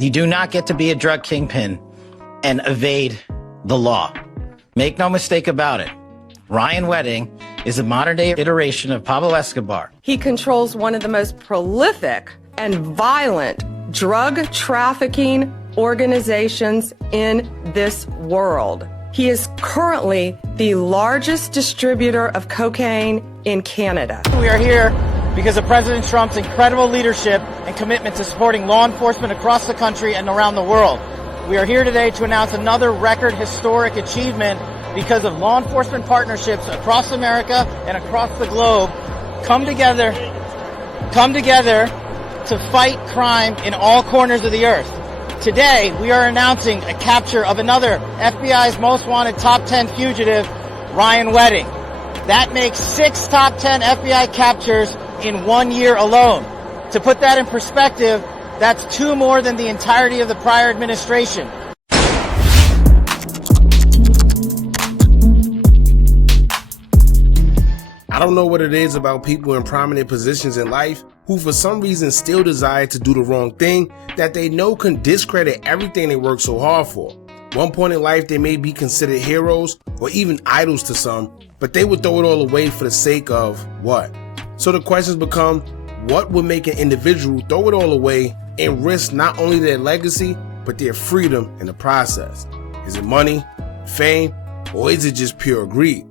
You do not get to be a drug kingpin and evade the law. Make no mistake about it. Ryan Wedding is a modern-day iteration of Pablo Escobar. He controls one of the most prolific and violent drug trafficking organizations in this world. He is currently the largest distributor of cocaine in Canada. We are here because of President Trump's incredible leadership and commitment to supporting law enforcement across the country and around the world. We are here today to announce another record historic achievement because of law enforcement partnerships across America and across the globe come together to fight crime in all corners of the earth. Today, we are announcing a capture of another FBI's most wanted top 10 fugitive, Ryan Wedding. That makes 6 top 10 FBI captures in 1 year alone. To put that in perspective, that's 2 more than the entirety of the prior administration. I don't know what it is about people in prominent positions in life who for some reason still desire to do the wrong thing that they know can discredit everything they work so hard for. One point in life they may be considered heroes or even idols to some, but they would throw it all away for the sake of what? So the questions become, what would make an individual throw it all away and risk not only their legacy, but their freedom in the process? Is it money, fame, or is it just pure greed?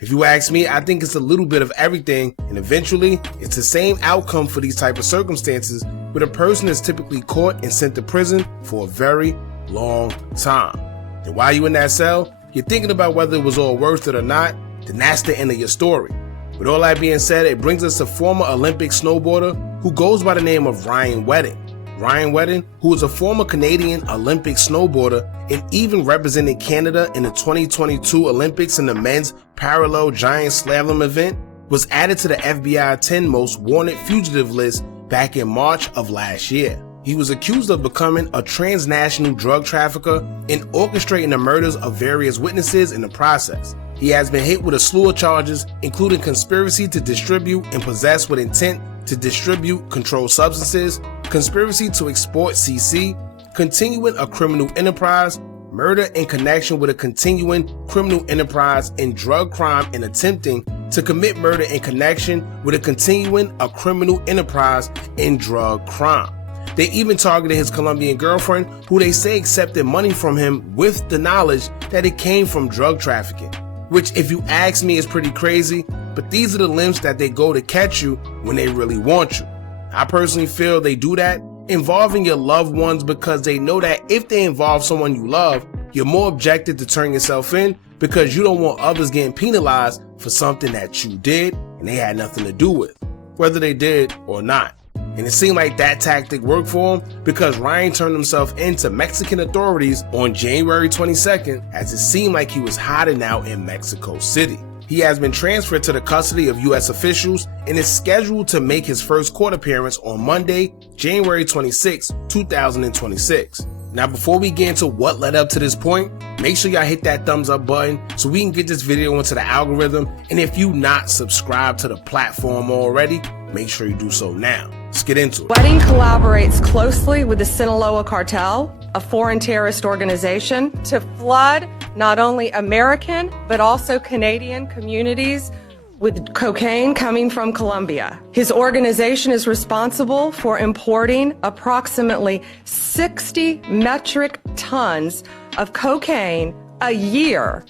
If you ask me, I think it's a little bit of everything, and eventually, it's the same outcome for these type of circumstances, but a person is typically caught and sent to prison for a very long time. And while you're in that cell, you're thinking about whether it was all worth it or not, then that's the end of your story. With all that being said, it brings us to former Olympic snowboarder who goes by the name of Ryan Wedding. Ryan Wedding, who is a former Canadian Olympic snowboarder and even represented Canada in the 2022 Olympics in the men's parallel giant slalom event, was added to the FBI 10 most wanted fugitive list back in March of last year. He was accused of becoming a transnational drug trafficker and orchestrating the murders of various witnesses in the process. He has been hit with a slew of charges, including conspiracy to distribute and possess with intent to distribute controlled substances, conspiracy to export CC, continuing a criminal enterprise, murder in connection with a continuing criminal enterprise, and drug crime and attempting to commit murder in connection with a continuing a criminal enterprise and drug crime. They even targeted his Colombian girlfriend, who they say accepted money from him with the knowledge that it came from drug trafficking. Which, if you ask me, is pretty crazy, but these are the limbs that they go to catch you when they really want you. I personally feel they do that involving your loved ones because they know that if they involve someone you love, you're more objected to turn yourself in because you don't want others getting penalized for something that you did and they had nothing to do with, whether they did or not. And it seemed like that tactic worked for him because Ryan turned himself into Mexican authorities on January 22nd, as it seemed like he was hiding out in Mexico City. He has been transferred to the custody of U.S. officials and is scheduled to make his first court appearance on Monday, January 26, 2026. Now, before we get into what led up to this point, make sure y'all hit that thumbs up button so we can get this video into the algorithm. And if you not subscribed to the platform already, make sure you do so now. Let's get into it. Wedding collaborates closely with the Sinoloa Cartel, a foreign terrorist organization, to flood not only American but also Canadian communities with cocaine coming from Colombia. His organization is responsible for importing approximately 60 metric tons of cocaine a year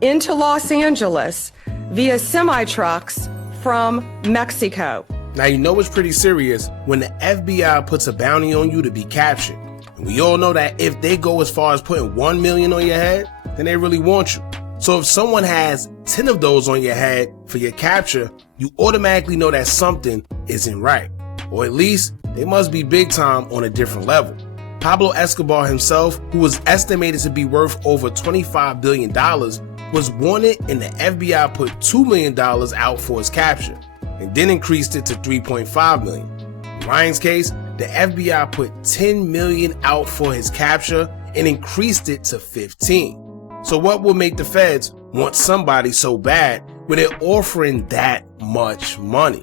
into Los Angeles via semi-trucks from Mexico. Now, you know it's pretty serious when the FBI puts a bounty on you to be captured. And we all know that if they go as far as putting 1 million on your head, then they really want you. So if someone has 10 of those on your head for your capture, you automatically know that something isn't right. Or at least they must be big time on a different level. Pablo Escobar himself, who was estimated to be worth over $25 billion, was wanted and the FBI put $2 million out for his capture and then increased it to $3.5 million. In Ryan's case, the FBI put $10 million out for his capture and increased it to 15. So what will make the feds want somebody so bad when they're offering that much money?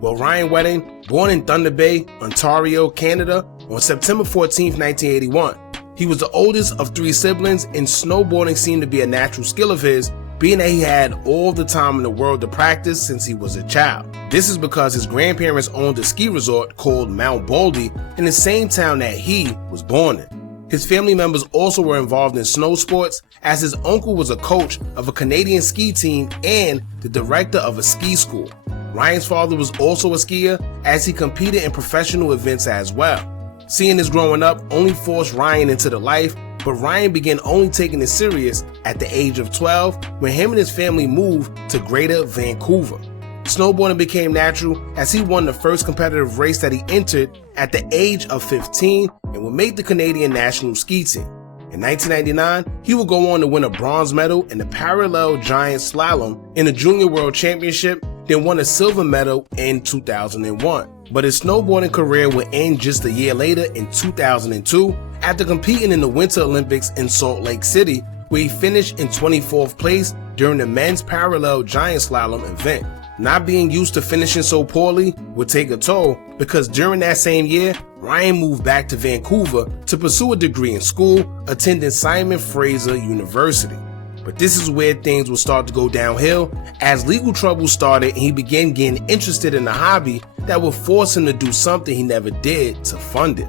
Well, Ryan Wedding Born in Thunder Bay, Ontario, Canada, on September 14, 1981. He was the oldest of 3 siblings, and snowboarding seemed to be a natural skill of his, being that he had all the time in the world to practice since he was a child. This is because his grandparents owned a ski resort called Mount Baldy in the same town that he was born in. His family members also were involved in snow sports, as his uncle was a coach of a Canadian ski team and the director of a ski school. Ryan's father was also a skier, as he competed in professional events as well. Seeing this growing up only forced Ryan into the life, but Ryan began only taking it serious at the age of 12 when him and his family moved to Greater Vancouver. Snowboarding became natural as he won the first competitive race that he entered at the age of 15 and would make the Canadian national ski team. In 1999, he would go on to win a bronze medal in the parallel giant slalom in the Junior World Championship, then won a silver medal in 2001. But his snowboarding career would end just a year later in 2002 after competing in the Winter Olympics in Salt Lake City, where he finished in 24th place during the men's parallel giant slalom event. Not being used to finishing so poorly would take a toll, because during that same year, Ryan moved back to Vancouver to pursue a degree in school, attending Simon Fraser University. But this is where things would start to go downhill, as legal trouble started and he began getting interested in a hobby that would force him to do something he never did to fund it.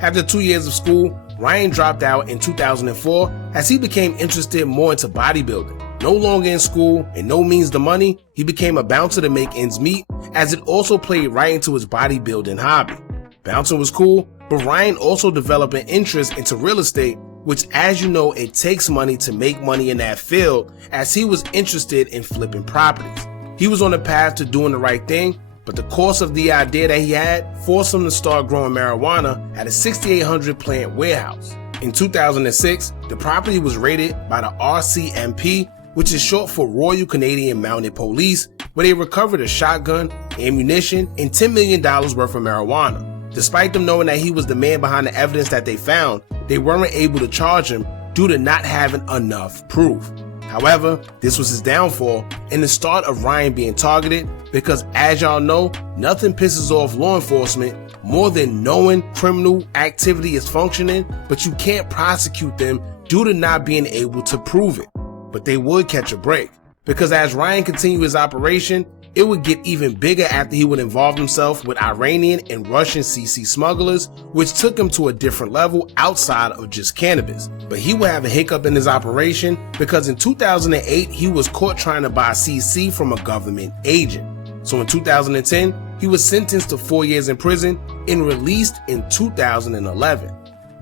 After 2 years of school, Ryan dropped out in 2004 as he became interested more into bodybuilding. No longer in school and no means to money, he became a bouncer to make ends meet, as it also played right into his bodybuilding hobby. Bouncing was cool, but Ryan also developed an interest into real estate, which, as you know, it takes money to make money in that field, as he was interested in flipping properties. He was on the path to doing the right thing, but the course of the idea that he had forced him to start growing marijuana at a 6,800 plant warehouse. In 2006, the property was raided by the RCMP, which is short for Royal Canadian Mounted Police, where they recovered a shotgun, ammunition, and $10 million worth of marijuana. Despite them knowing that he was the man behind the evidence that they found, they weren't able to charge him due to not having enough proof. However, this was his downfall and the start of Ryan being targeted, because as y'all know, nothing pisses off law enforcement more than knowing criminal activity is functioning, but you can't prosecute them due to not being able to prove it. But they would catch a break, because as Ryan continued his operation, it would get even bigger after he would involve himself with Iranian and Russian CC smugglers, which took him to a different level outside of just cannabis. But he would have a hiccup in his operation, because in 2008, he was caught trying to buy CC from a government agent. So in 2010, he was sentenced to 4 years in prison and released in 2011.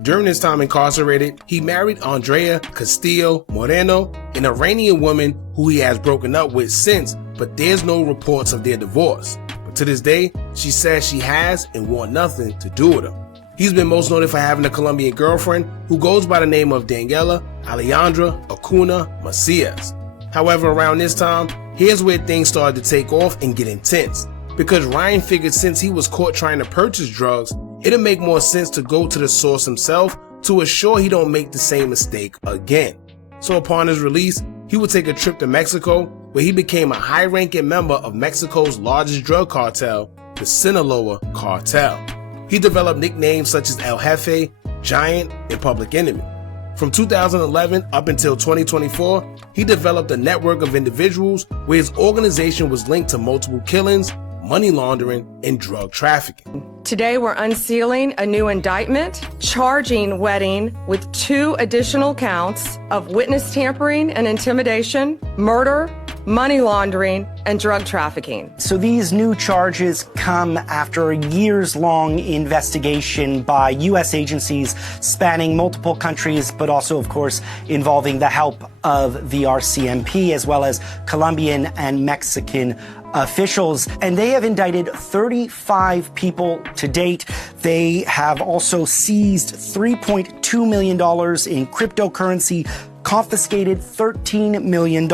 During his time incarcerated, he married Andrea Castillo Moreno, an Iranian woman who he has broken up with since, but there's no reports of their divorce. But to this day, she says she has and want nothing to do with him. He's been most noted for having a Colombian girlfriend who goes by the name of Daniela Alejandra Acuna Macias. However, around this time, here's where things started to take off and get intense, because Ryan figured since he was caught trying to purchase drugs, it'd make more sense to go to the source himself to assure he don't make the same mistake again. So upon his release, he would take a trip to Mexico, where he became a high-ranking member of Mexico's largest drug cartel, the Sinoloa Cartel. He developed nicknames such as El Jefe, Giant, and Public Enemy. From 2011 up until 2024, he developed a network of individuals where his organization was linked to multiple killings, money laundering, and drug trafficking. Today, we're unsealing a new indictment charging Wedding with 2 additional counts of witness tampering and intimidation, murder, money laundering, and drug trafficking. So these new charges come after a years-long investigation by U.S. agencies spanning multiple countries, but also, of course, involving the help of the RCMP as well as Colombian and Mexican officials. And they have indicted 35 people to date. They have also seized $3.2 million in cryptocurrency, confiscated $13 million.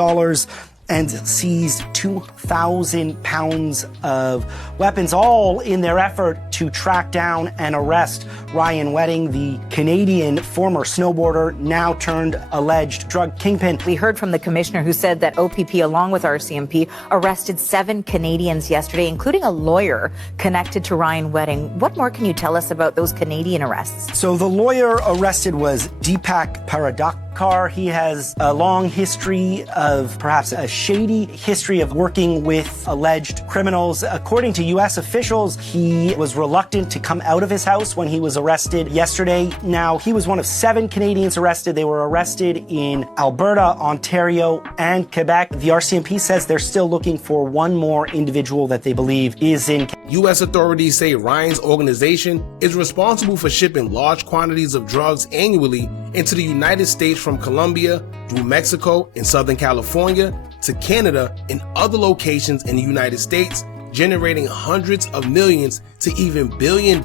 and seized 2,000 pounds of weapons, all in their effort to track down and arrest Ryan Wedding, the Canadian former snowboarder, now turned alleged drug kingpin. We heard from the commissioner who said that OPP, along with RCMP, arrested 7 Canadians yesterday, including a lawyer connected to Ryan Wedding. What more can you tell us about those Canadian arrests? So the lawyer arrested was Deepak Paradakar. He has a long history of perhaps a shady history of working with alleged criminals. According to U.S. officials, he was reluctant to come out of his house when he was arrested yesterday. Now, he was one of 7 Canadians arrested. They were arrested in Alberta, Ontario, and Quebec. The RCMP says they're still looking for one more individual that they believe is in. U.S. authorities say Ryan's organization is responsible for shipping large quantities of drugs annually into the United States from Colombia through Mexico and Southern California to Canada and other locations in the United States, generating hundreds of millions to even $1 billion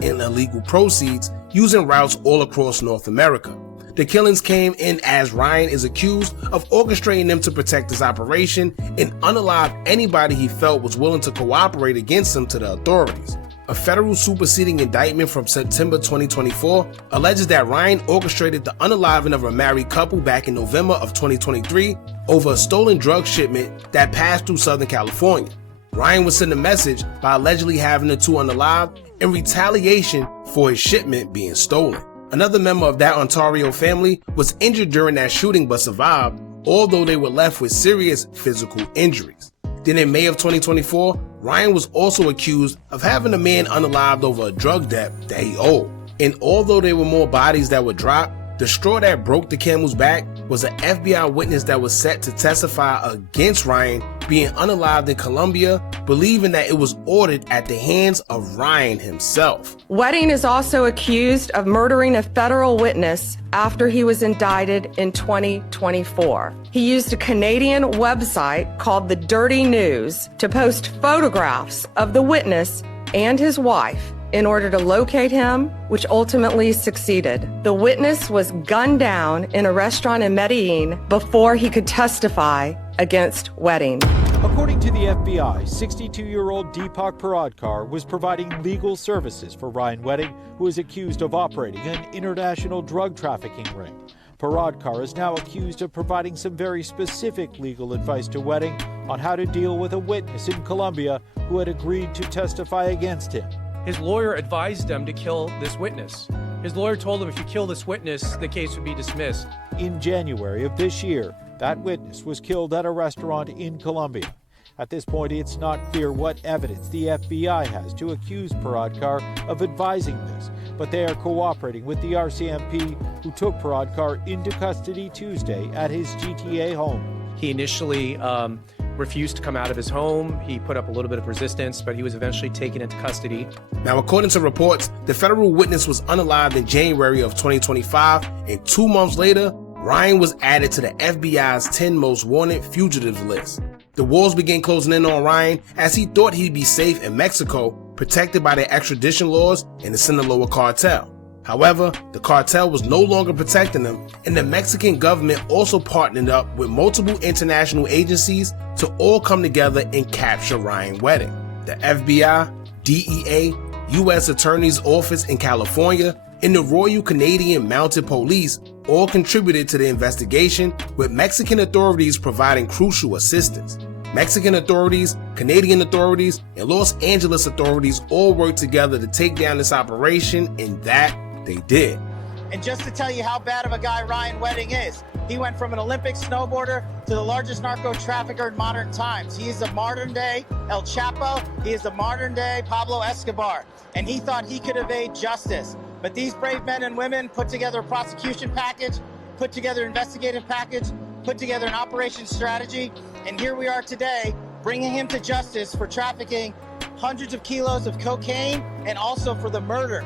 in illegal proceeds using routes all across North America. The killings came in as Ryan is accused of orchestrating them to protect his operation and unalive anybody he felt was willing to cooperate against him to the authorities. A federal superseding indictment from September 2024 alleges that Ryan orchestrated the unaliving of a married couple back in November of 2023 over a stolen drug shipment that passed through Southern California. Ryan was sent a message by allegedly having the two unalived in retaliation for his shipment being stolen. Another member of that Ontario family was injured during that shooting but survived, although they were left with serious physical injuries. Then in May of 2024, Ryan was also accused of having a man unalived over a drug debt that he owed. And although there were more bodies that were dropped, the straw that broke the camel's back was an FBI witness that was set to testify against Ryan being unalived in Colombia, believing that it was ordered at the hands of Ryan himself. Wedding is also accused of murdering a federal witness after he was indicted in 2024. He used a Canadian website called The Dirty News to post photographs of the witness and his wife in order to locate him, which ultimately succeeded. The witness was gunned down in a restaurant in Medellin before he could testify against Wedding. According to the FBI, 62-year-old Deepak Paradkar was providing legal services for Ryan Wedding, who is accused of operating an international drug trafficking ring. Paradkar is now accused of providing some very specific legal advice to Wedding on how to deal with a witness in Colombia who had agreed to testify against him. His lawyer advised them to kill this witness. His lawyer told him if you kill this witness, the case would be dismissed. In January of this year, that witness was killed at a restaurant in Colombia. At this point, it's not clear what evidence the FBI has to accuse Paradkar of advising this, but they are cooperating with the RCMP, who took Paradkar into custody Tuesday at his GTA home. He initially refused to come out of his home. He put up a little bit of resistance, but he was eventually taken into custody. Now, according to reports, the federal witness was unalived in January of 2025, and 2 months later, Ryan was added to the FBI's 10 most wanted fugitives list. The walls began closing in on Ryan as he thought he'd be safe in Mexico, protected by their extradition laws and the Sinoloa Cartel. However, the cartel was no longer protecting them, and the Mexican government also partnered up with multiple international agencies to all come together and capture Ryan Wedding. The FBI, DEA, U.S. Attorney's Office in California, and the Royal Canadian Mounted Police all contributed to the investigation, with Mexican authorities providing crucial assistance. Mexican authorities, Canadian authorities, and Los Angeles authorities all worked together to take down this operation, and that they did. And just to tell you how bad of a guy Ryan Wedding is, he went from an Olympic snowboarder to the largest narco trafficker in modern times. He is a modern day El Chapo. He is a modern day Pablo Escobar. And he thought he could evade justice. But these brave men and women put together a prosecution package, put together an investigative package, put together an operation strategy. And here we are today, bringing him to justice for trafficking hundreds of kilos of cocaine and also for the murder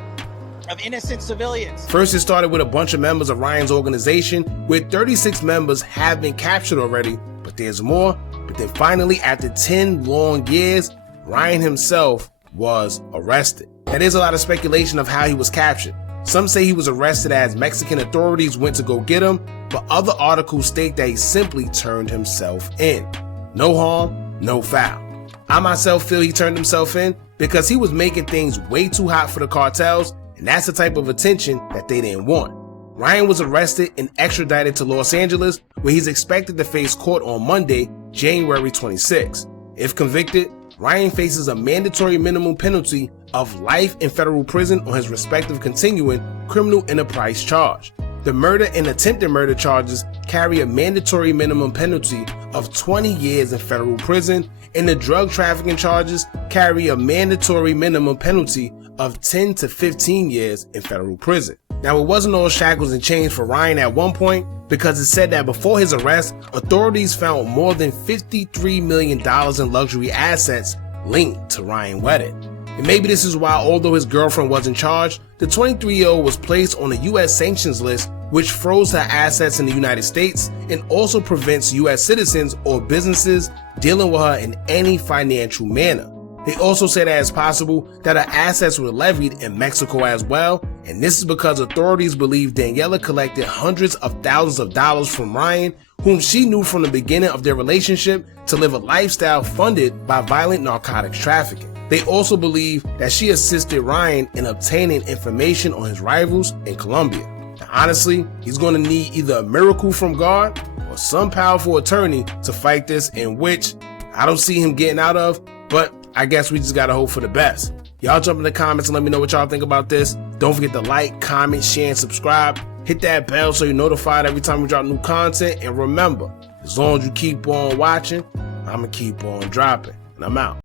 of innocent civilians. First, it started with a bunch of members of Ryan's organization, where 36 members have been captured already, but there's more. But then finally, after 10 long years, Ryan himself was arrested. Now, there's a lot of speculation of how he was captured. Some say he was arrested as Mexican authorities went to go get him, but other articles state that he simply turned himself in. No harm, no foul. I myself feel he turned himself in because he was making things way too hot for the cartels, and that's the type of attention that they didn't want. Ryan was arrested and extradited to Los Angeles, where he's expected to face court on Monday, January 26. If convicted, Ryan faces a mandatory minimum penalty of life in federal prison on his respective continuing criminal enterprise charge. The murder and attempted murder charges carry a mandatory minimum penalty of 20 years in federal prison, and the drug trafficking charges carry a mandatory minimum penalty of 10 to 15 years in federal prison. Now, it wasn't all shackles and chains for Ryan at one point, because it said that before his arrest, authorities found more than $53 million in luxury assets linked to Ryan Wedding. And maybe this is why, although his girlfriend wasn't charged, the 23-year-old was placed on a U.S. sanctions list, which froze her assets in the United States and also prevents U.S. citizens or businesses dealing with her in any financial manner. They also say that it's possible that her assets were levied in Mexico as well, and this is because authorities believe Daniela collected hundreds of thousands of dollars from Ryan, whom she knew from the beginning of their relationship, to live a lifestyle funded by violent narcotics trafficking. They also believe that she assisted Ryan in obtaining information on his rivals in Colombia. Now, honestly, he's going to need either a miracle from God or some powerful attorney to fight this, in which I don't see him getting out of, but I guess we just gotta hope for the best. Y'all jump in the comments and let me know what y'all think about this. Don't forget to like, comment, share, and subscribe. Hit that bell so you're notified every time we drop new content. And remember, as long as you keep on watching, I'ma keep on dropping. And I'm out.